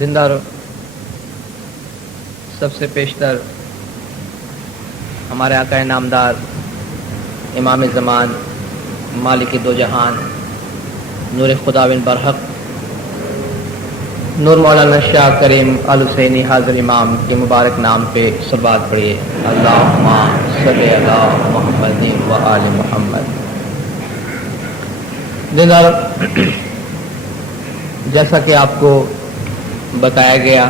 जिंदारो सबसे पेशतर हमारे आका नामदार इमाम ज़मान मालिक दो जहान नूर खुदा बिन बरहक नूर मौलाना शाह करीम अल हुसैनी हाज़िर इमाम के मुबारक नाम पे सलवात पढ़िए। अल्लाहुम्मा सल्ली अला मुहम्मद व आले मुहम्मद। जिंदारो जैसा कि आपको बताया गया,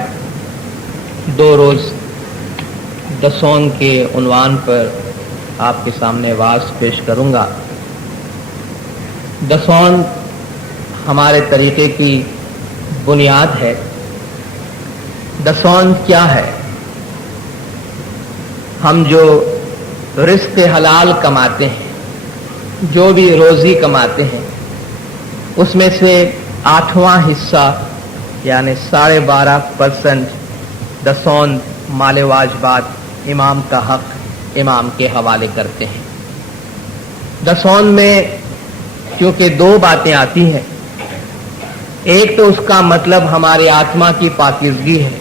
2 रोज़ दसौन के उन्वान पर आपके सामने वाज पेश करूंगा। दसौन हमारे तरीके की बुनियाद है। दसौन क्या है? हम जो रिस्क हलाल कमाते हैं, जो भी रोज़ी कमाते हैं, उसमें से 8वां हिस्सा यानी 12.5% दसौन माले वाजबात इमाम का हक इमाम के हवाले करते हैं। दसौन में क्योंकि 2 बातें आती हैं, एक तो उसका मतलब हमारी आत्मा की पाकीज़गी है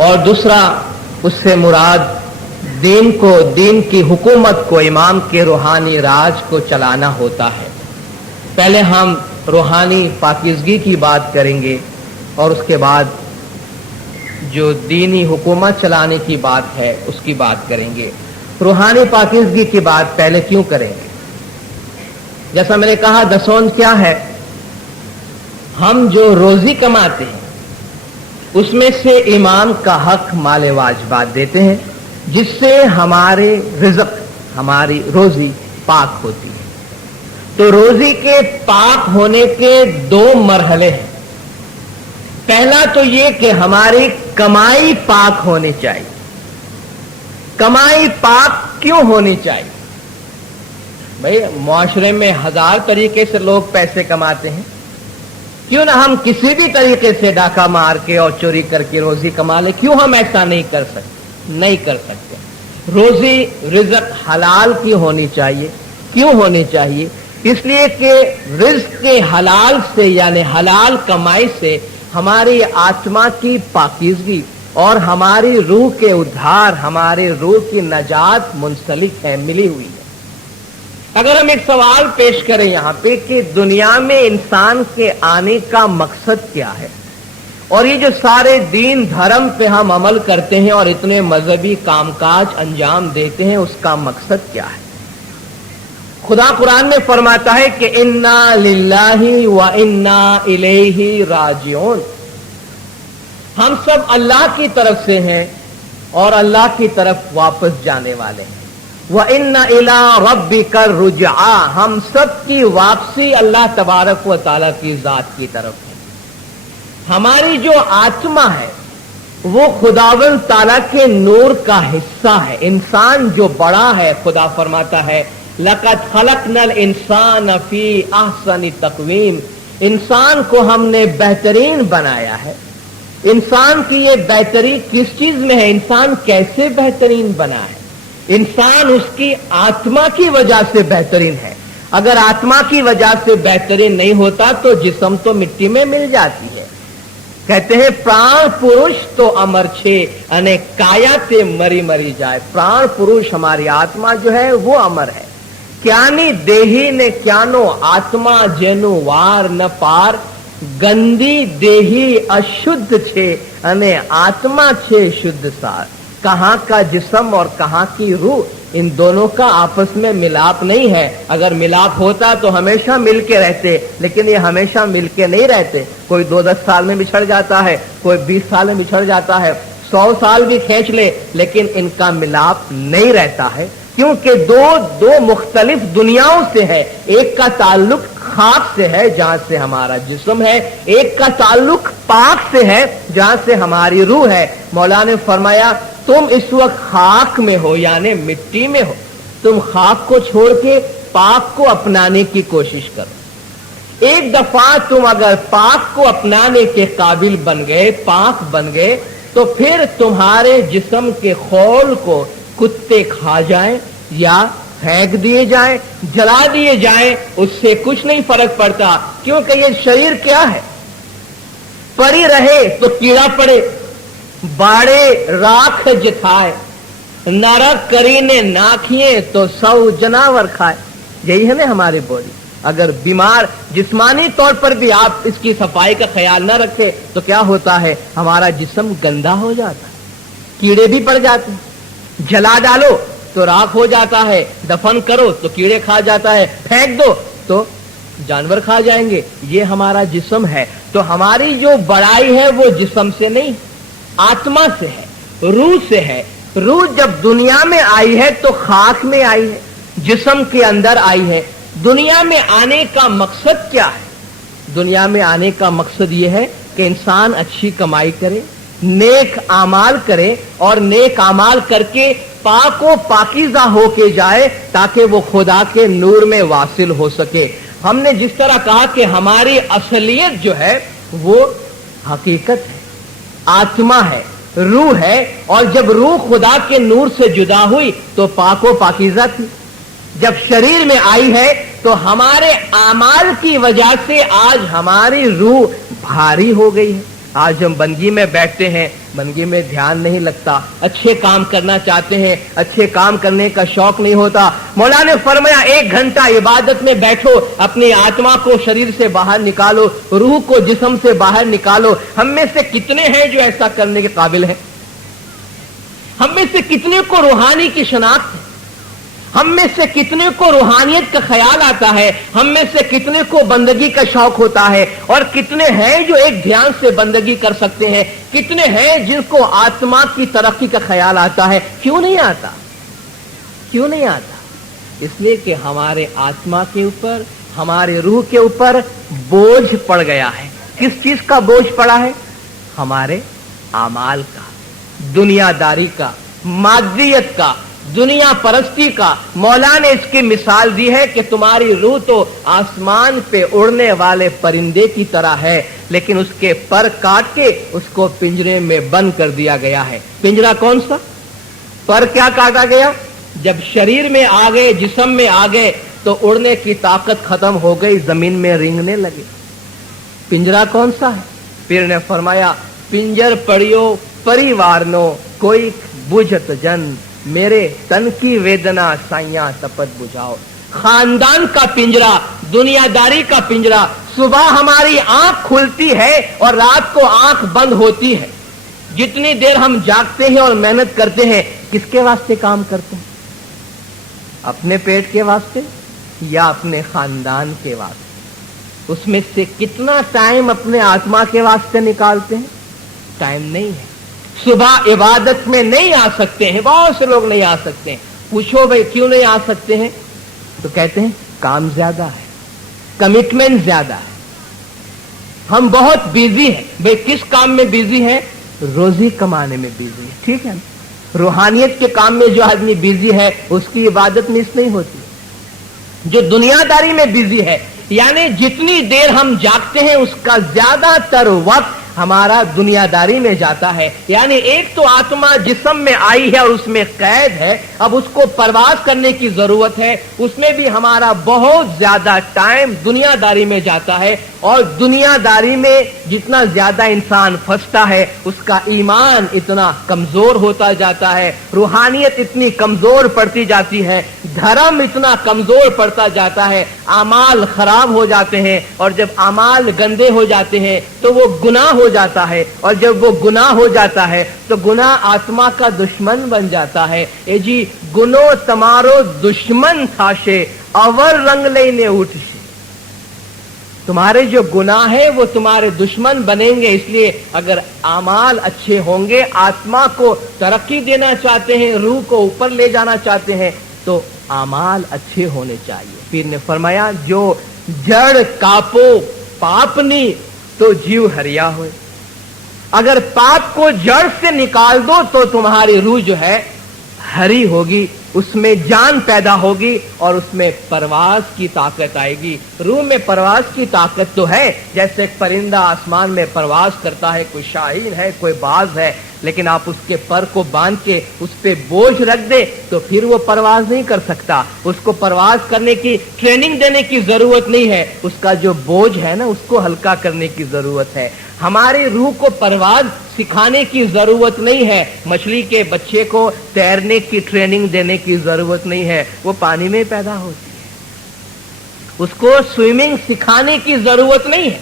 और दूसरा उससे मुराद दीन को, दीन की हुकूमत को, इमाम के रूहानी राज को चलाना होता है। पहले हम रूहानी पाकीज़गी की बात करेंगे और उसके बाद जो दीनी हुकूमत चलाने की बात है उसकी बात करेंगे। रूहानी पाकीज़गी की बात पहले क्यों करेंगे? जैसा मैंने कहा, दसौन क्या है? हम जो रोज़ी कमाते हैं उसमें से इमाम का हक माले वाजबात देते हैं, जिससे हमारे रिज़्क़, हमारी रोज़ी पाक होती है। तो रोज़ी के पाक होने के 2 मरहले हैं। पहला तो ये कि हमारी कमाई पाक होनी चाहिए। कमाई पाक क्यों होनी चाहिए? भाई, मुआशरे में 1000 तरीके से लोग पैसे कमाते हैं, क्यों ना हम किसी भी तरीके से डाका मार के और चोरी करके रोजी कमा ले? क्यों हम ऐसा नहीं कर सकते? नहीं कर सकते। रोजी रिज़्क़ हलाल की होनी चाहिए। क्यों होनी चाहिए? इसलिए कि रिज़्क़ के हलाल से यानी हलाल कमाई से हमारी आत्मा की पाकीज़गी और हमारी रूह के उद्धार, हमारी रूह की नजात मुंसलिक है, मिली हुई है। अगर हम एक सवाल पेश करें यहां पे कि दुनिया में इंसान के आने का मकसद क्या है, और ये जो सारे दीन धर्म पे हम अमल करते हैं और इतने मजहबी कामकाज अंजाम देते हैं, उसका मकसद क्या है? खुदा कुरान में फरमाता है कि इन्ना लिल्लाहि व इन्ना इलैहि राजिऊन। हम सब अल्लाह की तरफ से हैं और अल्लाह की तरफ वापस जाने वाले हैं। व इन्ना इला रब्बिका रुजआ। हम सब की वापसी अल्लाह तबारक व तआला की जात की तरफ है। हमारी जो आत्मा है वो खुदावंद ताला के नूर का हिस्सा है। इंसान जो बड़ा है, खुदा फरमाता है लक़द खलक़नल इंसान फी अहसनि तक़वीम। इंसान को हमने बेहतरीन बनाया है। इंसान की ये बेहतरी किस चीज में है? इंसान कैसे बेहतरीन बना है? इंसान उसकी आत्मा की वजह से बेहतरीन है। अगर आत्मा की वजह से बेहतरीन नहीं होता तो जिस्म तो मिट्टी में मिल जाती है। कहते हैं प्राण पुरुष तो अमर छे अने काया ते मरी मरी जाए। प्राण पुरुष हमारी आत्मा जो है वो अमर है। क्यानी देही ने क्यानो आत्मा जेनु वार न पार। गंदी देही अशुद्ध छे अने आत्मा छे शुद्ध सार। कहां का जिस्म और कहां की रूह, इन दोनों का आपस में मिलाप नहीं है। अगर मिलाप होता तो हमेशा मिलके रहते, लेकिन ये हमेशा मिलके नहीं रहते। कोई 2-10 साल में बिछड़ जाता है, कोई 20 साल में बिछड़ जाता है, 100 साल भी खींच ले, लेकिन इनका मिलाप नहीं रहता है, क्योंकि दो मुख्तलिफ दुनियाओं से है। एक का ताल्लुक खाक से है जहां से हमारा जिस्म है, एक का ताल्लुक पाक से है जहां से हमारी रूह है। मौला ने फरमाया तुम इस वक्त खाक में हो यानी मिट्टी में हो। तुम खाक को छोड़ के पाक को अपनाने की कोशिश करो। एक दफा तुम अगर पाक को अपनाने के काबिल बन गए, पाक बन गए, तो फिर तुम्हारे जिस्म के खौल को कुत्ते खा जाएं या फेंक दिए जाएं, जला दिए जाएं, उससे कुछ नहीं फर्क पड़ता। क्योंकि ये शरीर क्या है? पड़ी रहे तो कीड़ा पड़े, बाड़े राख जिथाए, नरक करीने नाखिए तो सौ जनावर खाए। यही है ना हमारी बॉडी। अगर बीमार जिस्मानी तौर पर भी आप इसकी सफाई का ख्याल न रखें तो क्या होता है, हमारा जिस्म गंदा हो जाता है, कीड़े भी पड़ जाते हैं। जला डालो तो राख हो जाता है, दफन करो तो कीड़े खा जाता है, फेंक दो तो जानवर खा जाएंगे। ये हमारा जिस्म है। तो हमारी जो बड़ाई है वो जिस्म से नहीं, आत्मा से है, रूह से है। रूह जब दुनिया में आई है तो खाक में आई है, जिस्म के अंदर आई है। दुनिया में आने का मकसद क्या है? दुनिया में आने का मकसद यह है कि इंसान अच्छी कमाई करे, नेक आमाल करे और नेक आमाल करके पाको पाकीज़ा होके जाए ताकि वो खुदा के नूर में वासिल हो सके। हमने जिस तरह कहा कि हमारी असलियत जो है वो हकीकत है, आत्मा है, रूह है। और जब रूह खुदा के नूर से जुदा हुई तो पाको पाकीज़ा थी। जब शरीर में आई है तो हमारे आमाल की वजह से आज हमारी रूह भारी हो गई है। आज हम बंदगी में बैठते हैं, बंदगी में ध्यान नहीं लगता, अच्छे काम करना चाहते हैं, अच्छे काम करने का शौक नहीं होता। मौला ने फरमाया 1 घंटा इबादत में बैठो, अपनी आत्मा को शरीर से बाहर निकालो, रूह को जिस्म से बाहर निकालो। हम में से कितने हैं जो ऐसा करने के काबिल हैं? हम में से कितने को रूहानी की शनाख्त है? हम में से कितने को रूहानियत का ख्याल आता है? हम में से कितने को बंदगी का शौक होता है? और कितने हैं जो एक ध्यान से बंदगी कर सकते हैं? कितने हैं जिनको आत्मा की तरक्की का ख्याल आता है? क्यों नहीं आता? क्यों नहीं आता? इसलिए कि हमारे आत्मा के ऊपर, हमारे रूह के ऊपर बोझ पड़ गया है। किस चीज का बोझ पड़ा है? हमारे आमाल का, दुनियादारी का, मादियत का, दुनिया परस्ती का। मौला ने इसकी मिसाल दी है कि तुम्हारी रूह तो आसमान पे उड़ने वाले परिंदे की तरह है, लेकिन उसके पर काट के उसको पिंजरे में बंद कर दिया गया है। पिंजरा कौन सा? पर क्या काटा गया? जब शरीर में आ गए, जिस्म में आ गए तो उड़ने की ताकत खत्म हो गई, जमीन में रेंगने लगे। पिंजरा कौन सा है? पीर ने फरमाया, पिंजर पड़ियो परिवार नो कोई बुझत जन, मेरे तन की वेदना साइया तपत बुझाओ। खानदान का पिंजरा, दुनियादारी का पिंजरा। सुबह हमारी आंख खुलती है और रात को आंख बंद होती है। जितनी देर हम जागते हैं और मेहनत करते हैं, किसके वास्ते काम करते हैं? अपने पेट के वास्ते या अपने खानदान के वास्ते? उसमें से कितना टाइम अपने आत्मा के वास्ते निकालते हैं? टाइम नहीं है। सुबह इबादत में नहीं आ सकते हैं, बहुत से लोग नहीं आ सकते हैं। पूछो भाई क्यों नहीं आ सकते हैं? तो कहते हैं काम ज्यादा है, कमिटमेंट ज्यादा है, हम बहुत बिजी हैं। भाई किस काम में बिजी है? रोजी कमाने में बिजी है, ठीक है। रूहानियत के काम में जो आदमी बिजी है उसकी इबादत मिस नहीं होती। जो दुनियादारी में बिजी है, यानी जितनी देर हम जागते हैं उसका ज्यादातर वक्त हमारा दुनियादारी में जाता है। यानी एक तो आत्मा जिस्म में आई है और उसमें कैद है, अब उसको परवाज करने की जरूरत है। उसमें भी हमारा बहुत ज्यादा टाइम दुनियादारी में जाता है। और दुनियादारी में जितना ज्यादा इंसान फंसता है उसका ईमान इतना कमजोर होता जाता है, रूहानियत इतनी कमजोर पड़ती जाती है, धर्म इतना कमजोर पड़ता जाता है, आमाल खराब हो जाते हैं। और जब आमाल गंदे हो जाते हैं तो वो गुनाह हो जाता है, और जब वो गुनाह हो जाता है तो गुनाह आत्मा का दुश्मन बन जाता है। ए जी गुनो तमारो दुश्मन थाशे अवर रंग लेने उठशे। तुम्हारे जो गुनाह है वो तुम्हारे दुश्मन बनेंगे। इसलिए अगर आमाल अच्छे होंगे, आत्मा को तरक्की देना चाहते हैं, रूह को ऊपर ले जाना चाहते हैं, तो आमाल अच्छे होने चाहिए। पीर ने फरमाया जो जड़ कापो पापनी तो जीव हरिया हो। अगर पाप को जड़ से निकाल दो तो तुम्हारी रूह जो है हरी होगी, उसमें जान पैदा होगी और उसमें परवाज की ताकत आएगी। रूह में परवाज की ताकत तो है, जैसे एक परिंदा आसमान में परवाज करता है, कोई शाहीन है, कोई बाज है, लेकिन आप उसके पर को बांध के उस पे बोझ रख दे तो फिर वो परवाज नहीं कर सकता। उसको परवाज करने की ट्रेनिंग देने की जरूरत नहीं है, उसका जो बोझ है ना उसको हल्का करने की जरूरत है। हमारी रूह को परवाज सिखाने की जरूरत नहीं है, मछली के बच्चे को तैरने की ट्रेनिंग देने की जरूरत नहीं है, वो पानी में पैदा होती है, उसको स्विमिंग सिखाने की जरूरत नहीं है।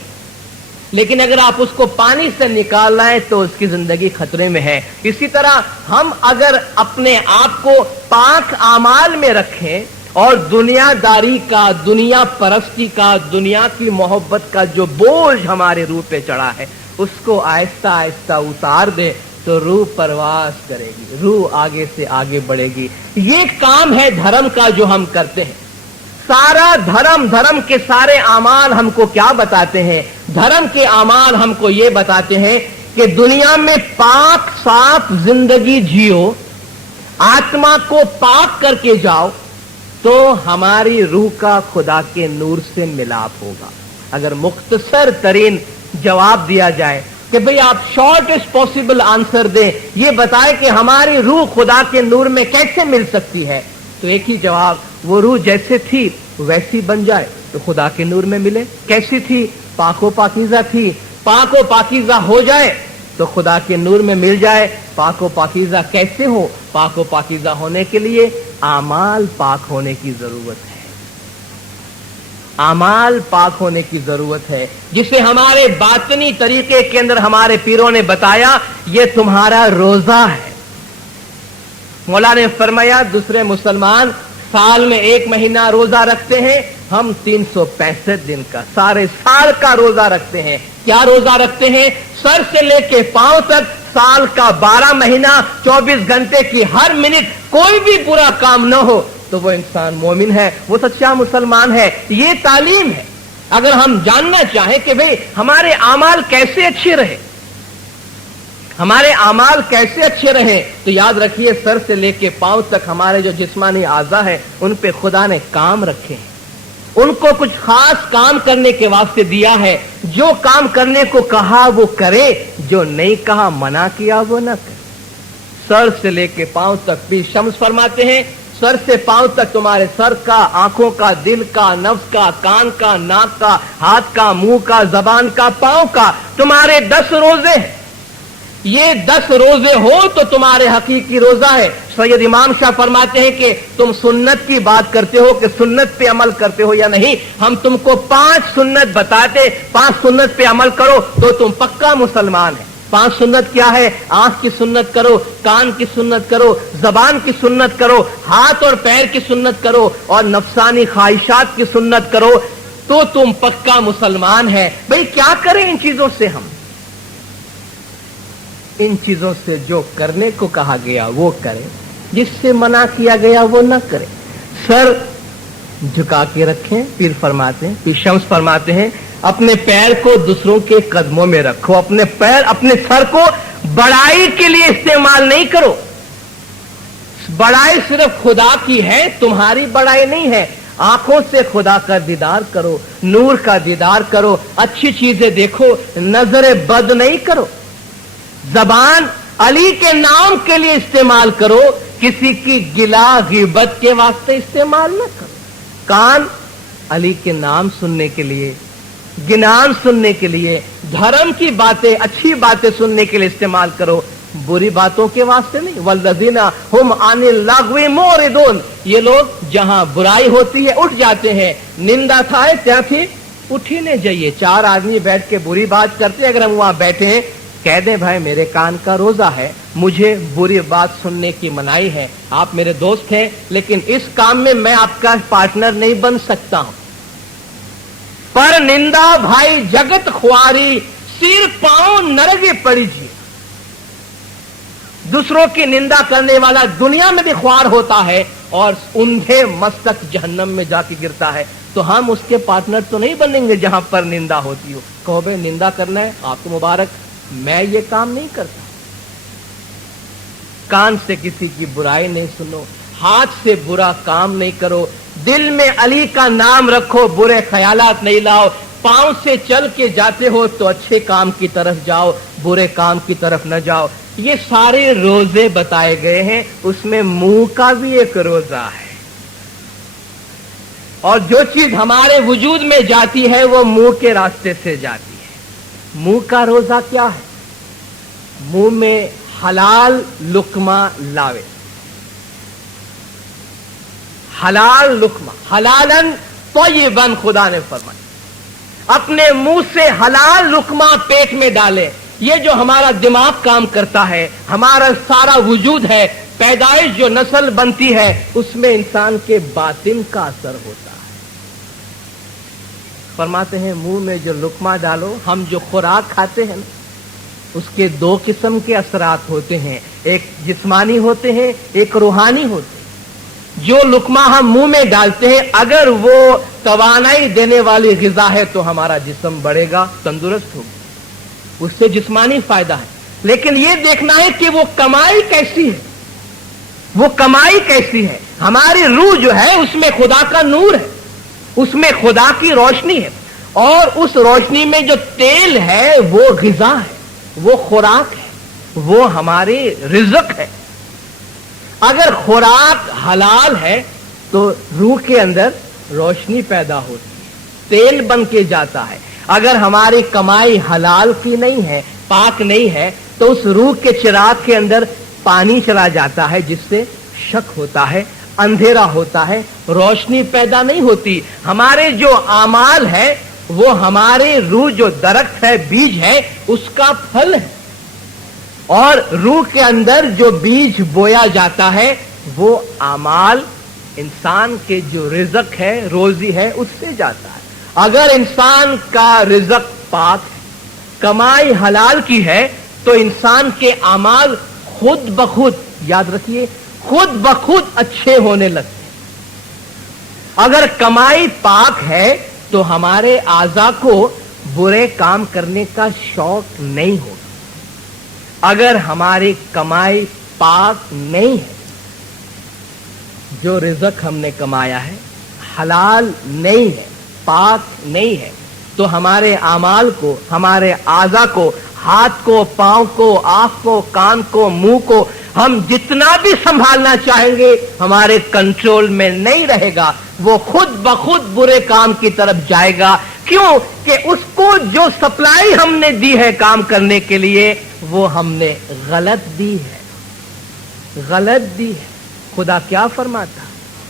लेकिन अगर आप उसको पानी से निकाल लाएं तो उसकी जिंदगी खतरे में है। इसी तरह हम अगर अपने आप को पाक आमाल में रखें और दुनियादारी का, दुनिया परस्ती का, दुनिया की मोहब्बत का जो बोझ हमारे रूह पे चढ़ा है उसको आहिस्ता आहिस्ता उतार दे तो रूह परवास करेगी, रूह आगे से आगे बढ़ेगी। ये काम है धर्म का जो हम करते हैं। सारा धर्म के सारे आमाल हमको क्या बताते हैं? धर्म के आमाल हमको ये बताते हैं कि दुनिया में पाक साफ जिंदगी जियो, आत्मा को पाक करके जाओ तो हमारी रूह का खुदा के नूर से मिलाप होगा। अगर मुख्तसर तरीन जवाब दिया जाए कि भाई आप शॉर्टेस्ट पॉसिबल आंसर दें, ये बताए कि हमारी रूह खुदा के नूर में कैसे मिल सकती है, तो एक ही जवाब, वो रूह जैसे थी वैसी बन जाए तो खुदा के नूर में मिले। कैसी थी? पाको पाकीज़ा थी, पाको पाकीज़ा हो जाए तो खुदा के नूर में मिल जाए। पाको पाकीज़ा कैसे हो? पाको पाकीज़ा होने के लिए आमाल पाक होने की जरूरत है, आमाल पाक होने की जरूरत है, जिसे हमारे बातनी तरीके के अंदर हमारे पीरों ने बताया ये तुम्हारा रोजा है। मौला ने फरमाया दूसरे मुसलमान साल में 1 महीना रोजा रखते हैं, हम 365 दिन का, सारे साल का रोजा रखते हैं। क्या रोजा रखते हैं? सर से लेके पांव तक, साल का 12 महीना 24 घंटे की हर मिनट कोई भी बुरा काम न हो तो वो इंसान मोमिन है, वो सच्चा मुसलमान है। ये तालीम है। अगर हम जानना चाहें कि भाई हमारे आमाल कैसे अच्छे रहे, हमारे आमाल कैसे अच्छे रहे, तो याद रखिए सर से लेके पांव तक हमारे जो जिस्मानी आज़ा है उन पे खुदा ने काम रखे हैं, उनको कुछ खास काम करने के वास्ते दिया है। जो काम करने को कहा वो करे, जो नहीं कहा मना किया वो न करे। सर से लेके पांव तक भी शम्स फरमाते हैं, सर से पांव तक तुम्हारे सर का, आंखों का, दिल का, नफ्स का, कान का, नाक का, हाथ का, मुंह का, जबान का, पांव का, तुम्हारे 10 रोजे हैं। ये 10 रोजे हो तो तुम्हारे हकीकी रोजा है। सैयद इमाम शाह फरमाते हैं कि तुम सुन्नत की बात करते हो कि सुन्नत पे अमल करते हो या नहीं। हम तुमको 5 सुन्नत बताते, 5 सुन्नत पे अमल करो तो तुम पक्का मुसलमान है। 5 सुन्नत क्या है? आंख की सुन्नत करो, कान की सुन्नत करो, जबान की सुन्नत करो, हाथ और पैर की सुन्नत करो और नफसानी ख्वाहिशात की सुन्नत करो तो तुम पक्का मुसलमान है। भाई क्या करें इन चीजों से? हम इन चीजों से जो करने को कहा गया वो करें, जिससे मना किया गया वो न करें। सर झुका के रखें, पीर फरमाते हैं, पीर शम्स फरमाते हैं, अपने पैर को दूसरों के कदमों में रखो। अपने पैर, अपने सर को बड़ाई के लिए इस्तेमाल नहीं करो। बड़ाई सिर्फ खुदा की है, तुम्हारी बड़ाई नहीं है। आंखों से खुदा का दीदार करो, नूर का दीदार करो, अच्छी चीजें देखो, नजर बद नहीं करो। जबान अली के नाम के लिए इस्तेमाल करो, किसी की गिला गिबत के वास्ते इस्तेमाल न करो। कान अली के नाम सुनने के लिए, गिनान सुनने के लिए, धर्म की बातें, अच्छी बातें सुनने के लिए इस्तेमाल करो, बुरी बातों के वास्ते नहीं। वल्लज़ीना हुम अनिल लग़्वी मुरिदून, ये लोग जहां बुराई होती है उठ जाते हैं। निंदा थाए त्याथी उठी नहीं जाइए। 4 आदमी बैठ के बुरी बात करते, अगर हम वहां बैठे हैं, कह दें भाई मेरे कान का रोजा है, मुझे बुरी बात सुनने की मनाही है, आप मेरे दोस्त हैं लेकिन इस काम में मैं आपका पार्टनर नहीं बन सकता हूं। पर निंदा भाई जगत खुआरी, सिर पांव नरगे पड़ीजिए। दूसरों की निंदा करने वाला दुनिया में भी ख्वार होता है और उन्हें मस्तक जहन्नम में जाके गिरता है। तो हम उसके पार्टनर तो नहीं बनेंगे जहां पर निंदा होती हो। कहो भाई निंदा करना है आपको मुबारक, मैं ये काम नहीं करता। कान से किसी की बुराई नहीं सुनो, हाथ से बुरा काम नहीं करो, दिल में अली का नाम रखो, बुरे ख्यालात नहीं लाओ। पांव से चल के जाते हो तो अच्छे काम की तरफ जाओ, बुरे काम की तरफ न जाओ। ये सारे रोजे बताए गए हैं, उसमें मुंह का भी एक रोजा है। और जो चीज हमारे वजूद में जाती है वो मुंह के रास्ते से जाती है। मुंह का रोजा क्या है? मुंह में हलाल लुकमा लावे, हलाल लुकमा, हलालन तय्यबन, खुदा ने फरमाया अपने मुंह से हलाल लुकमा पेट में डाले। ये जो हमारा दिमाग काम करता है, हमारा सारा वजूद है, पैदाइश जो नस्ल बनती है, उसमें इंसान के बातिन का असर होता है। फरमाते हैं मुंह में जो लुकमा डालो, हम जो खुराक खाते हैं उसके दो किस्म के असरात होते हैं, एक जिस्मानी होते हैं, एक रूहानी होते हैं। जो लुकमा हम मुंह में डालते हैं, अगर वो तवानाई देने वाली ग़िज़ा है तो हमारा जिस्म बढ़ेगा, तंदुरुस्त होगा, उससे जिस्मानी फायदा है। लेकिन ये देखना है कि वो कमाई कैसी है, वो कमाई कैसी है। हमारी रूह जो है उसमें खुदा का नूर है, उसमें खुदा की रोशनी है, और उस रोशनी में जो तेल है वो ग़िज़ा है, वो खुराक है, वो हमारी रिज़्क़ है। अगर खुराक हलाल है तो रूह के अंदर रोशनी पैदा होती है, तेल बन के जाता है। अगर हमारी कमाई हलाल की नहीं है, पाक नहीं है, तो उस रूह के चिराग के अंदर पानी चला जाता है, जिससे शक होता है, अंधेरा होता है, रोशनी पैदा नहीं होती। हमारे जो आमाल है वो हमारे रूह जो दरख्त है, बीज है, उसका फल है, और रूह के अंदर जो बीज बोया जाता है वो आमाल इंसान के जो रिज़्क़ है, रोजी है, उससे जाता है। अगर इंसान का रिज़्क़ पाक, कमाई हलाल की है, तो इंसान के आमाल खुद बखुद, याद रखिए, खुद बखुद अच्छे होने लगते हैं। अगर कमाई पाक है तो हमारे आज़ा को बुरे काम करने का शौक नहीं होगा। अगर हमारी कमाई पाक नहीं है, जो रिज़्क़ हमने कमाया है हलाल नहीं है, पाक नहीं है, तो हमारे आमाल को, हमारे आज़ा को, हाथ को, पांव को, आंख को, कान को, मुंह को हम जितना भी संभालना चाहेंगे हमारे कंट्रोल में नहीं रहेगा। वो खुद बखुद बुरे काम की तरफ जाएगा। क्यों? कि उसको जो सप्लाई हमने दी है काम करने के लिए, वो हमने गलत दी है, गलत दी है। खुदा क्या फरमाता?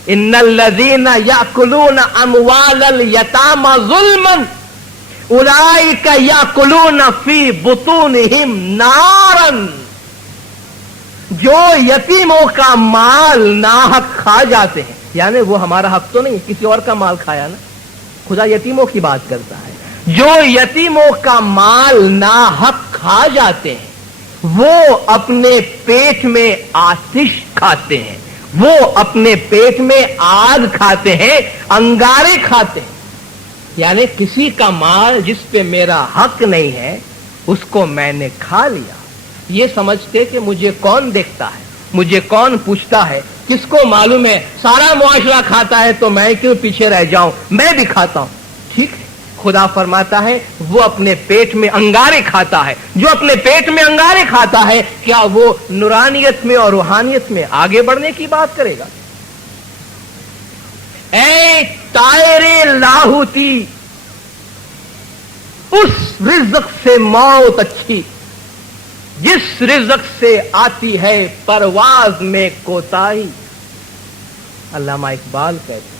इन्नल्लज़ीना याकुलूना अमवालल यतामा ज़ुल्मन उलाइका याकुलूना फी बुतूनिहिम नारन। जो यतीमों का माल नाहक खा जाते हैं, यानी वो हमारा हक तो नहीं, किसी और का माल खाया ना, खुदा यतीमों की बात करता है। जो यतीमों का माल नाहक खा जाते हैं, वो अपने पेट में आतिश खाते हैं, वो अपने पेट में आग खाते हैं, अंगारे खाते हैं। यानी किसी का माल जिस पे मेरा हक नहीं है उसको मैंने खा लिया, ये समझते कि मुझे कौन देखता है, मुझे कौन पूछता है, किसको मालूम है, सारा मुआशरा खाता है तो मैं क्यों पीछे रह जाऊं, मैं भी खाता हूं। ठीक है, खुदा फरमाता है वो अपने पेट में अंगारे खाता है। जो अपने पेट में अंगारे खाता है, क्या वो नूरानियत में और रूहानियत में आगे बढ़ने की बात करेगा? ऐ तायरे लाहूती, उस रिज़्क़ से मौत अच्छी जिस रिज़्क़ से आती है परवाज में कोताही। अल्लामा इकबाल कहते हैं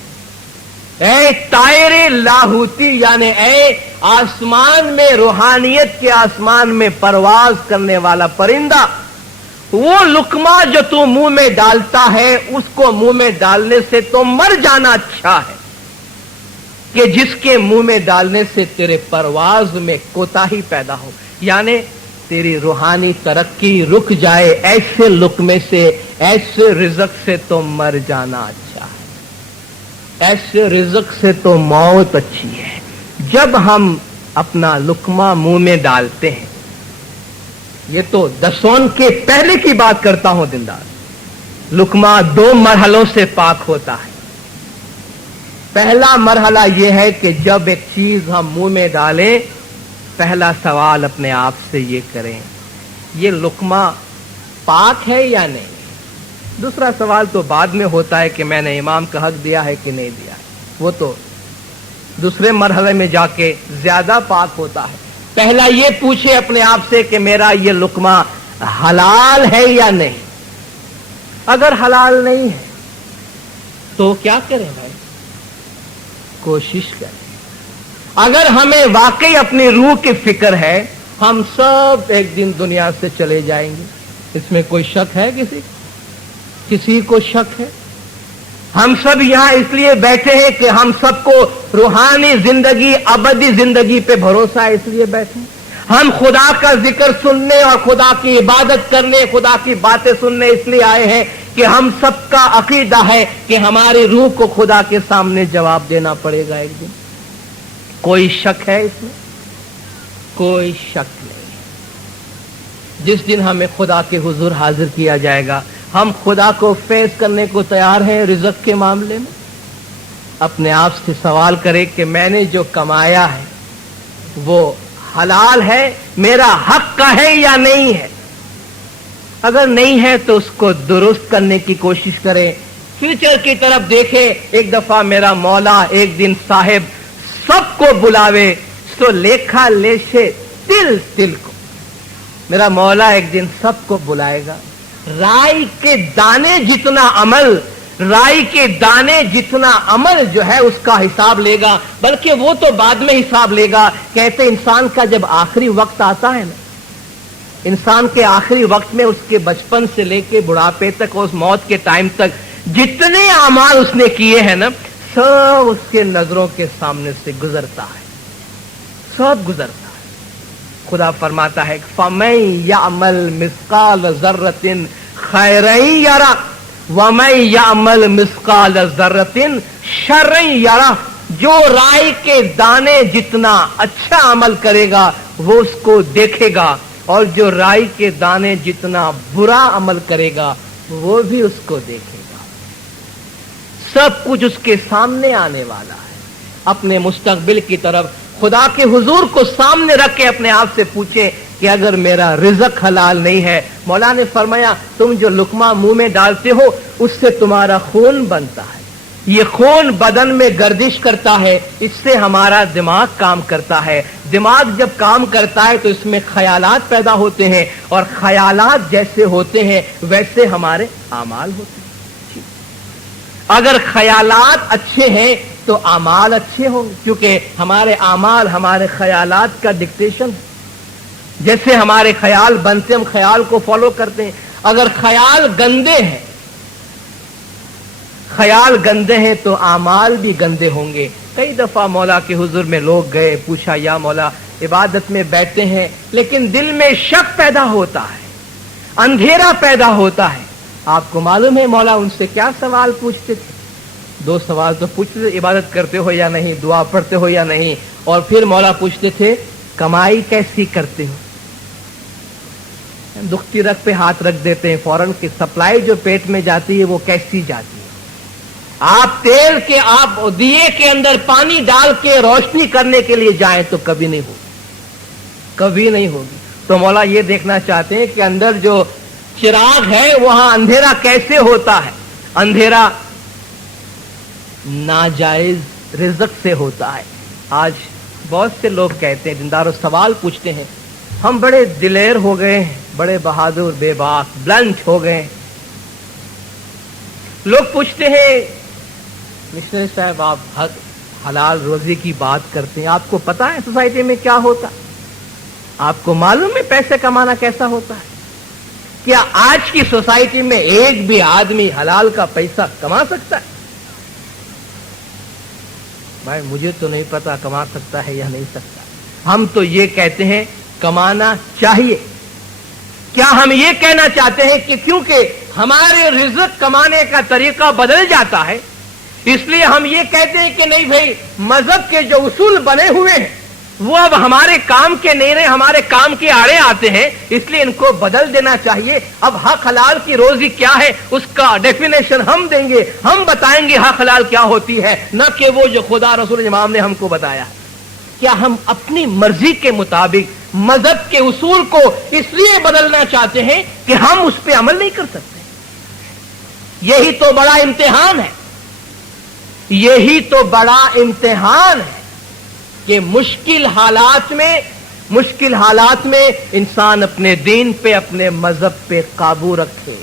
ऐ तायरे लाहूती, यानी ऐ आसमान में, रूहानियत के आसमान में परवाज करने वाला परिंदा, वो लुकमा जो तू मुंह में डालता है उसको मुंह में डालने से तो मर जाना अच्छा है कि जिसके मुंह में डालने से तेरे परवाज में कोताही पैदा हो, यानी तेरी रूहानी तरक्की रुक जाए। ऐसे लुकमे से, ऐसे रिज़्क़ से तो मर जाना अच्छा है, ऐसे रिज़्क़ से तो मौत अच्छी है। जब हम अपना लुकमा मुंह में डालते हैं, ये तो दसौन के पहले की बात करता हूं दिनदार, लुकमा 2 मरहलों से पाक होता है। पहला मरहला यह है कि जब एक चीज हम मुंह में डालें, पहला सवाल अपने आप से ये करें, ये लुकमा पाक है या नहीं। दूसरा सवाल तो बाद में होता है कि मैंने इमाम का हक दिया है कि नहीं दिया है, वो तो दूसरे मरहले में जाके ज्यादा पाक होता है। पहला ये पूछे अपने आप से कि मेरा ये लुकमा हलाल है या नहीं। अगर हलाल नहीं है तो क्या करें भाई, कोशिश करें। अगर हमें वाकई अपनी रूह की फिक्र है, हम सब एक दिन दुनिया से चले जाएंगे, इसमें कोई शक है? किसी को शक है? हम सब यहां इसलिए बैठे हैं कि हम सबको रूहानी जिंदगी, अबदी जिंदगी पे भरोसा है, इसलिए बैठे हैं। हम खुदा का जिक्र सुनने और खुदा की इबादत करने, खुदा की बातें सुनने इसलिए आए हैं कि हम सबका अकीदा है कि हमारी रूह को खुदा के सामने जवाब देना पड़ेगा एक दिन। कोई शक है इसमें? कोई शक नहीं। जिस दिन हमें खुदा के हुजूर हाजिर किया जाएगा, हम खुदा को फेस करने को तैयार हैं रिज़्क़ के मामले में? अपने आप से सवाल करें कि मैंने जो कमाया है वो हलाल है, मेरा हक का है या नहीं है। अगर नहीं है तो उसको दुरुस्त करने की कोशिश करें, फ्यूचर की तरफ देखें। एक दफा मेरा मौला एक दिन साहिब सबको बुलावे, सो लेखा लेशे तिल तिल को। मेरा मौला एक दिन सबको बुलाएगा, राई के दाने जितना अमल, राई के दाने जितना अमल जो है उसका हिसाब लेगा, बल्कि वो तो बाद में हिसाब लेगा। कहते इंसान का जब आखिरी वक्त आता है ना, इंसान के आखिरी वक्त में उसके बचपन से लेके बुढ़ापे तक और उस मौत के टाइम तक जितने अमाल उसने किए हैं ना, सब उसके नजरों के सामने से गुजरता है, सब गुजरता है। खुदा फरमाता है फमै यामल मिस्काल ज़र्रतिन खैरन यरा वमै यामल मिस्काल ज़र्रतिन शर्रन यरा। जो राई के दाने जितना अच्छा अमल करेगा वो उसको देखेगा, और जो राई के दाने जितना बुरा अमल करेगा वो भी उसको देखेगा। सब कुछ उसके सामने आने वाला है। अपने मुस्तकबिल की तरफ खुदा के हुजूर को सामने रख के अपने आप से पूछे कि अगर मेरा रिज़्क़ हलाल नहीं है, मौला ने फरमाया तुम जो लुकमा मुंह में डालते हो उससे तुम्हारा खून बनता है, ये खून बदन में गर्दिश करता है, इससे हमारा दिमाग काम करता है। दिमाग जब काम करता है तो इसमें ख्यालात पैदा होते हैं, और ख्यालात जैसे होते हैं वैसे हमारे आमाल होते हैं। अगर ख्यालात अच्छे हैं तो आमाल अच्छे होंगे, क्योंकि हमारे आमाल हमारे ख्यालात का डिक्टेशन है। जैसे हमारे ख्याल बनते हम ख्याल को फॉलो करते हैं। अगर ख्याल गंदे हैं, ख्याल गंदे हैं तो आमाल भी गंदे होंगे। कई दफा मौला के हुजूर में लोग गए, पूछा या मौला इबादत में बैठते हैं लेकिन दिल में शक पैदा होता है, अंधेरा पैदा होता है। आपको मालूम है मौला उनसे क्या सवाल पूछते थे? 2 सवाल तो पूछते थे, इबादत करते हो या नहीं, दुआ पढ़ते हो या नहीं, और फिर मौला पूछते थे कमाई कैसी करते हो। दुखती रग पे हाथ रख देते हैं, फौरन की सप्लाई जो पेट में जाती है वो कैसी जाती है। आप तेल के, आप दिए के अंदर पानी डाल के रोशनी करने के लिए जाएं तो कभी नहीं होगी, कभी नहीं होगी। तो मौला ये देखना चाहते हैं कि अंदर जो चिराग है वहां अंधेरा कैसे होता है। अंधेरा नाजायज रिज़्क़ से होता है। आज बहुत से लोग कहते हैं, दीनदार सवाल पूछते हैं, हम बड़े दिलेर हो गए हैं, बड़े बहादुर, बेबाक, ब्लंट हो गए। लोग पूछते हैं मिशनरी साहब आप हक हलाल रोजी की बात करते हैं, आपको पता है सोसाइटी में क्या होता है? आपको मालूम है पैसे कमाना कैसा होता है? क्या आज की सोसाइटी में एक भी आदमी हलाल का पैसा कमा सकता है? भाई मुझे तो नहीं पता कमा सकता है या नहीं सकता। हम तो ये कहते हैं कमाना चाहिए। क्या हम ये कहना चाहते हैं कि क्योंकि हमारे रिज़्क़ कमाने का तरीका बदल जाता है इसलिए हम ये कहते हैं कि नहीं भाई, मजहब के जो उसूल बने हुए हैं वो अब हमारे काम के नहीं रहे, हमारे काम के आड़े आते हैं, इसलिए इनको बदल देना चाहिए। अब हक हलाल की रोजी क्या है उसका डेफिनेशन हम देंगे, हम बताएंगे हक हलाल क्या होती है, न कि वो जो खुदा रसूल इमाम ने हमको बताया। क्या हम अपनी मर्जी के मुताबिक मजहब के उसूल को इसलिए बदलना चाहते हैं कि हम उस पर अमल नहीं कर सकते? यही तो बड़ा इम्तिहान है, यही तो बड़ा इम्तिहान है कि मुश्किल हालात में मुश्किल हालात में इंसान अपने दीन पे, अपने मजहब पे काबू रखे,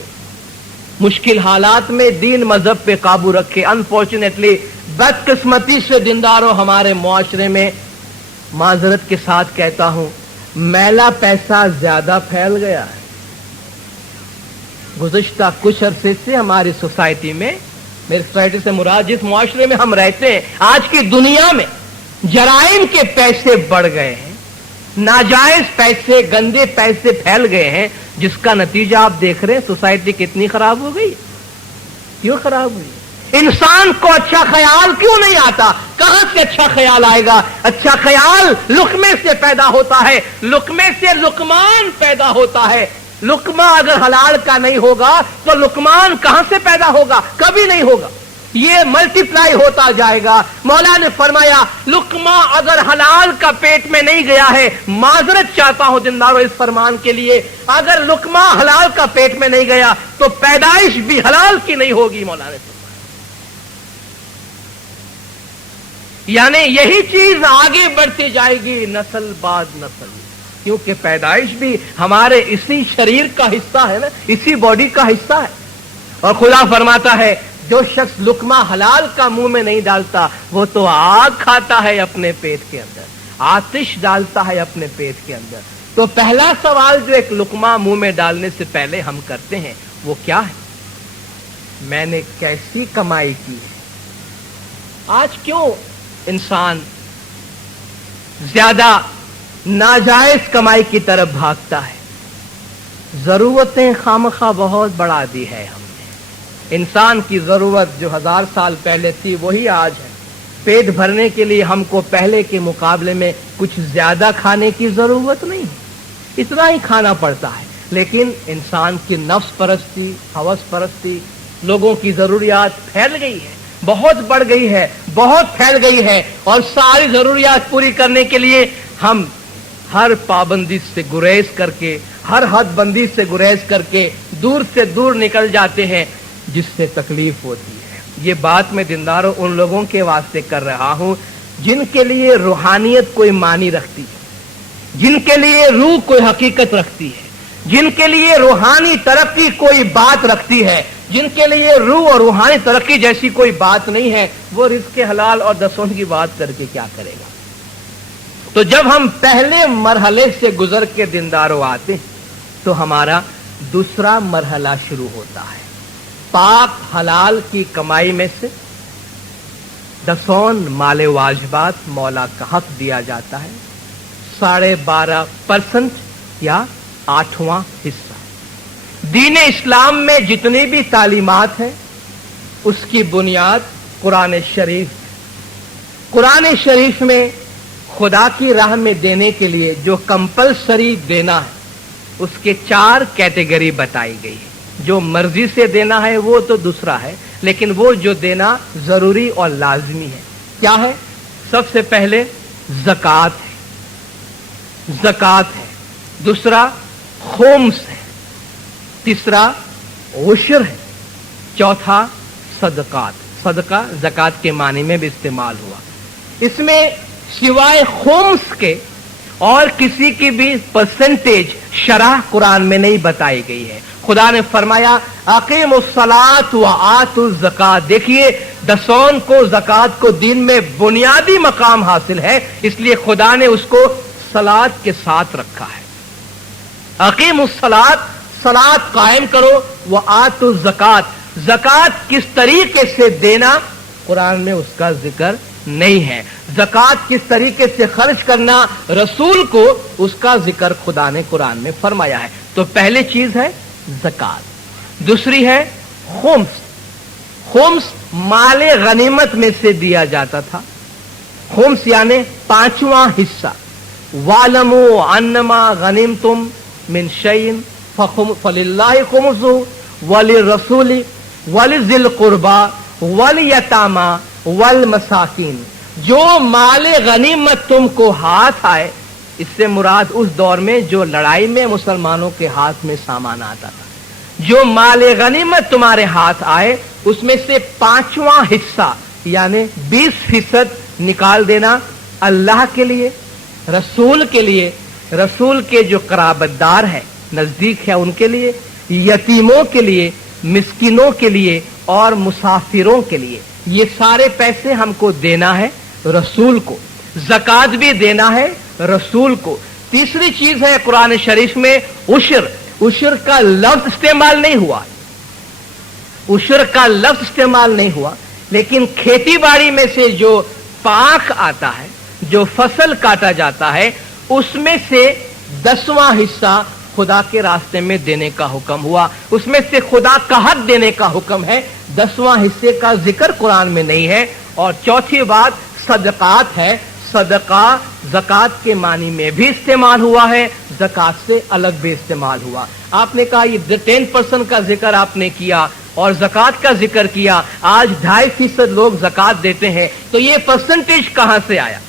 मुश्किल हालात में दीन मजहब पे काबू रखे। अनफॉर्चुनेटली, बदकिस्मती से दीनदारों हमारे मुआशरे में, माजरत के साथ कहता हूं, मैला पैसा ज्यादा फैल गया है। गुज़िश्ता कुछ अरसे से हमारी सोसाइटी में, मेरी सोसाइटी से मुराद जिस मुआशरे में हम रहते हैं, आज की दुनिया में जराइम के पैसे बढ़ गए हैं, नाजायज पैसे, गंदे पैसे फैल गए हैं, जिसका नतीजा आप देख रहे हैं। सोसाइटी कितनी खराब हो गई। क्यों खराब हुई? इंसान को अच्छा ख्याल क्यों नहीं आता? कहां से अच्छा ख्याल आएगा? अच्छा ख्याल लुकमे से पैदा होता है, लुकमे से लुकमान पैदा होता है। लुकमा अगर हलाल का नहीं होगा तो लुकमान कहां से पैदा होगा? कभी नहीं होगा। ये मल्टीप्लाई होता जाएगा। मौला ने फरमाया, लुकमा अगर हलाल का पेट में नहीं गया है, माजरत चाहता हूं दीनदारों इस फरमान के लिए, अगर लुकमा हलाल का पेट में नहीं गया तो पैदाइश भी हलाल की नहीं होगी। मौला ने फरमाया, यानी यही चीज आगे बढ़ती जाएगी नस्ल बाद नस्ल, क्योंकि पैदाइश भी हमारे इसी शरीर का हिस्सा है ना, इसी बॉडी का हिस्सा है। और खुदा फरमाता है, जो शख्स लुकमा हलाल का मुंह में नहीं डालता वो तो आग खाता है अपने पेट के अंदर, आतिश डालता है अपने पेट के अंदर। तो पहला सवाल जो एक लुकमा मुंह में डालने से पहले हम करते हैं वो क्या है? मैंने कैसी कमाई की है? आज क्यों इंसान ज्यादा नाजायज कमाई की तरफ भागता है? जरूरतें खामखा बहुत बढ़ा दी है हमने। इंसान की जरूरत जो 1000 साल पहले थी वही आज है। पेट भरने के लिए हमको पहले के मुकाबले में कुछ ज्यादा खाने की जरूरत नहीं है, इतना ही खाना पड़ता है। लेकिन इंसान की नफ्स परस्ती, हवस परस्ती, लोगों की जरूरियात फैल गई है, बहुत बढ़ गई है, बहुत फैल गई है। और सारी जरूरियात पूरी करने के लिए हम हर पाबंदी से गुरेज करके, हर हदबंदी से गुरेज करके दूर से दूर निकल जाते हैं, जिससे तकलीफ होती है। ये बात मैं दीनदारों उन लोगों के वास्ते कर रहा हूं जिनके लिए रूहानियत कोई मानी रखती है, जिनके लिए रूह कोई हकीकत रखती है, जिनके लिए रूहानी तरक्की कोई बात रखती है, जिनके लिए रूह और रूहानी तरक्की जैसी कोई बात नहीं है, वो रिज़्क़ हलाल और दसों की बात करके क्या करेगा? तो जब हम पहले मरहले से गुजर के दीनदारों आते हैं तो हमारा दूसरा मरहला शुरू होता है। पाक हलाल की कमाई में से दसौन माले वाजिबात मौला का हक दिया जाता है, 12.5% या 8वां हिस्सा। दीन इस्लाम में जितनी भी तालीमात है उसकी बुनियाद कुरान शरीफ। कुरान शरीफ में खुदा की राह में देने के लिए जो कंपलसरी देना है उसके 4 कैटेगरी बताई गई है। जो मर्जी से देना है वो तो दूसरा है, लेकिन वो जो देना जरूरी और लाजमी है क्या है? सबसे पहले ज़कात है, ज़कात है। दूसरा खुम्स है, तीसरा उश्र है, चौथा सदकात। सदका ज़कात के मानी में भी इस्तेमाल हुआ। इसमें सिवाय खुम्स के और किसी की भी परसेंटेज शरह कुरान में नहीं बताई गई है। खुदा ने फरमाया, अकीमुस्सलात व आतुज़ ज़कात। देखिए, दसौन को, ज़कात को दीन में बुनियादी मकाम हासिल है, इसलिए खुदा ने उसको सलात के साथ रखा है। अकीमुस्सलात, सलात कायम करो, व आतुज़ ज़कात। ज़कात किस तरीके से देना कुरान में उसका जिक्र नहीं है। ज़कात किस तरीके से खर्च करना रसूल को, उसका जिक्र खुदा ने कुरान में फरमाया है। तो पहली चीज है ज़कात। दूसरी है खुम्स। खुम्स माले गनीमत में से दिया जाता था। खुम्स यानी 5वां हिस्सा। वालमू अन्नमा गनीमतुम मिन शैइन फलिल्लाहि खुमुसुहु वलिर्रसूलि वलिज़िल कुर्बा वलियतामा वल मसाकिन। जो माले गनीमत तुमको हाथ आए, इससे मुराद उस दौर में जो लड़ाई में मुसलमानों के हाथ में सामान आता था। जो माले गनीमत तुम्हारे हाथ आए उसमें से 5वां हिस्सा यानी 20% निकाल देना अल्लाह के लिए, रसूल के लिए, रसूल के जो कराबतदार है, नजदीक है, उनके लिए, यतीमों के लिए, मिस्किनों के लिए और मुसाफिरों के लिए, ये सारे पैसे हमको देना है रसूल को। ज़कात भी देना है रसूल को। तीसरी चीज है कुरान शरीफ में उश्र। उश्र का लफ्ज इस्तेमाल नहीं हुआ, उश्र का लफ्ज इस्तेमाल नहीं हुआ, लेकिन खेती बाड़ी में से जो पाक आता है, जो फसल काटा जाता है, उसमें से 10वां हिस्सा खुदा के रास्ते में देने का हुक्म हुआ। उसमें से खुदा का हक देने का हुक्म है। 10वां हिस्से का जिक्र कुरान में नहीं है। और चौथी बात सदकात है। सदका ज़कात के मानी में भी इस्तेमाल हुआ है, ज़कात से अलग भी इस्तेमाल हुआ। आपने कहा ये 10% का जिक्र आपने किया और ज़कात का जिक्र किया, आज 2.5% लोग ज़कात देते हैं, तो ये परसेंटेज कहां से आया?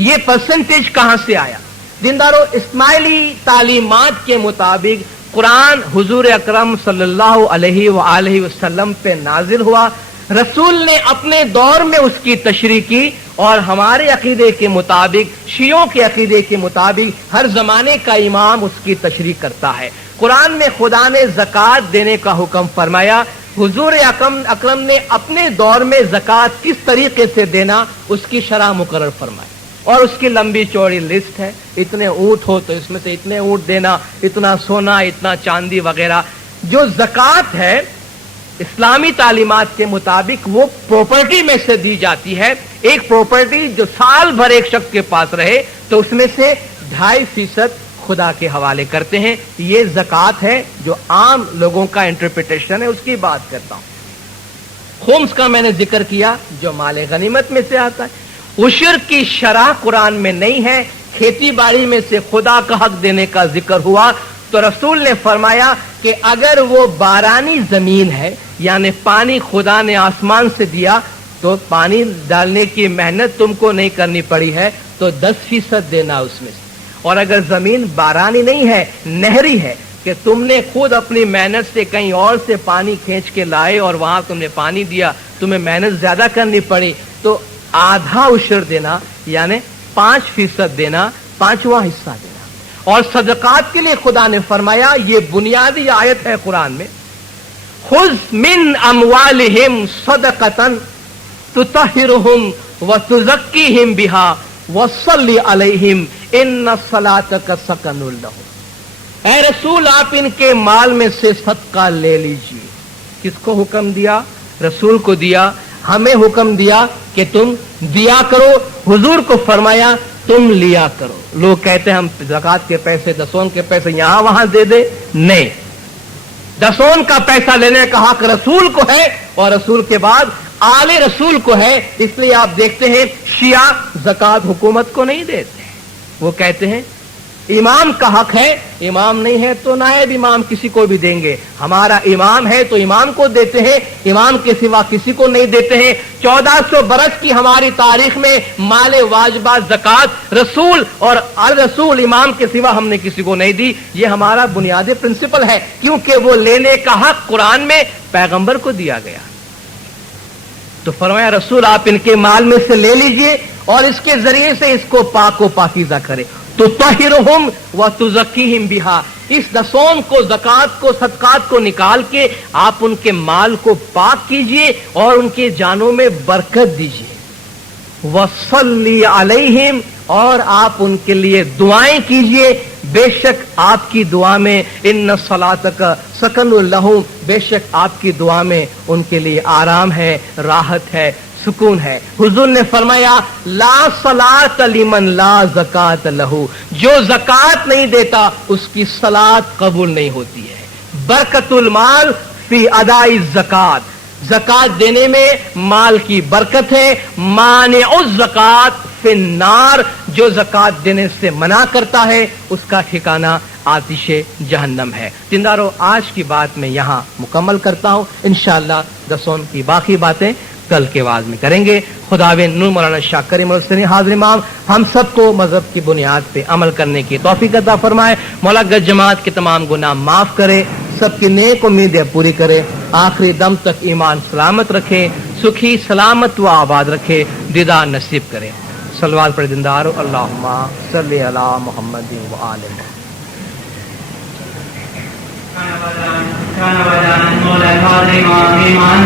ये परसेंटेज कहां से आया? दीनदारों, इस्माइली तालीमात के मुताबिक कुरान हुजूर अकरम सल्लल्लाहु अलैहि वसल्लम पे नाजिल हुआ। रसूल ने अपने दौर में उसकी तशरीह की और हमारे अकीदे के मुताबिक, शियों के अकीदे के मुताबिक, हर जमाने का इमाम उसकी तशरीह करता है। कुरान में खुदा ने ज़कात देने का हुक्म फरमाया। हुजूर अकरम ने अपने दौर में ज़कात किस तरीके से देना उसकी शरह मुकर्रर फरमाई और उसकी लंबी चौड़ी लिस्ट है। इतने ऊंट हो तो इसमें से इतने ऊंट देना, इतना सोना, इतना चांदी वगैरह। जो ज़कात है इस्लामी तालीमात के मुताबिक वो प्रॉपर्टी में से दी जाती है। एक प्रॉपर्टी जो साल भर एक शख्स के पास रहे तो उसमें से 2.5% खुदा के हवाले करते हैं। ये ज़कात है जो आम लोगों का इंटरप्रिटेशन है, उसकी बात करता हूं। खुम्स का मैंने जिक्र किया जो माले गनीमत में से आता है। उशर की शरह कुरान में नहीं है। खेती बाड़ी में से खुदा का हक देने का जिक्र हुआ तो रसूल ने फरमाया कि अगर वो बारानी जमीन है, यानी पानी खुदा ने आसमान से दिया, तो पानी डालने की मेहनत तुमको नहीं करनी पड़ी है, तो 10% देना उसमें से। और अगर जमीन बारानी नहीं है, नहरी है, कि तुमने खुद अपनी मेहनत से कहीं और से पानी खींच के लाए और वहां तुमने पानी दिया, तुम्हें मेहनत ज्यादा करनी पड़ी, तो आधा उशर देना, यानी 5% देना, 5वां हिस्सा देना। और सदकात के लिए खुदा ने फरमाया, ये बुनियादी आयत है कुरान में, खुज़ मिन अमवालिहिम सदकतन तुतहिरुहुम व तुज़क्कीहिम बिहा व सल्ली अलैहिम इन्न सलातक सकनुल लहुम। ऐ रसूल, आप इनके माल में से सदका ले लीजिए। किसको हुक्म दिया? रसूल को दिया। हमें हुक्म दिया कि तुम दिया करो। हुजूर को फरमाया तुम लिया करो। लोग कहते हैं हम ज़कात के पैसे, दसों के पैसे यहां वहां दे दे। नहीं, दसों का पैसा लेने का हक रसूल को है और रसूल के बाद आले रसूल को है। इसलिए आप देखते हैं शिया ज़कात हुकूमत को नहीं देते, वो कहते हैं इमाम का हक है, इमाम नहीं है तो नायब इमाम किसी को भी देंगे। हमारा इमाम है तो इमाम को देते हैं, इमाम के सिवा किसी को नहीं देते हैं। 1400 बरस की हमारी तारीख में माले वाजिबा ज़कात रसूल और अल रसूल इमाम के सिवा हमने किसी को नहीं दी। ये हमारा बुनियादी प्रिंसिपल है, क्योंकि वो लेने का हक कुरान में पैगंबर को दिया गया। तो फरमाया रसूल आप इनके माल में से ले लीजिए और इसके जरिए से इसको पाक व पाकीज़ा करें। तो तहिरुहुम व तुज़क्कीहिम बिहा, इस दसों को, ज़कात को, सदकात को निकाल के आप उनके माल को पाक कीजिए और उनके जानों में बरकत दीजिए। व सल्ली अलैहिम, और आप उनके लिए दुआएं कीजिए। बेशक आपकी दुआ में इन्न सलातक सकनुल लहुम, बेशक आपकी दुआ में उनके लिए आराम है, राहत है, सुकून है। हुजूर ने फरमाया ला सलात लिमन ला ज़कात लहू, जो ज़कात नहीं देता उसकी सलात कबूल नहीं होती है। बरकतुल माल फी अदाई ज़कात, ज़कात देने में माल की बरकत है। मानिउज़ ज़कात फिन्नार, जो ज़कात देने से मना करता है उसका ठिकाना आतिशे जहन्नम है। जिंदारो, आज की बात मैं यहाँ मुकम्मल करता हूँ। इंशाअल्लाह दसों की बाकी बातें कल के वाज में करेंगे। खुदावे नूर मौलाना शाह करीम हाज़िर इमाम हम सबको मजहब की बुनियाद पे अमल करने की तौफीक अता फरमाए। मौला गज जमात के तमाम गुनाह माफ करे, सबकी नेक उम्मीदें पूरी करे, आखिरी दम तक ईमान सलामत रखे, सुखी सलामत व आबाद रखे, दीदार नसीब करे। صلوات پڑھ دیندار اللہم صلی علی محمد و آل محمد. كان بدانا مولا فاطمة إيمان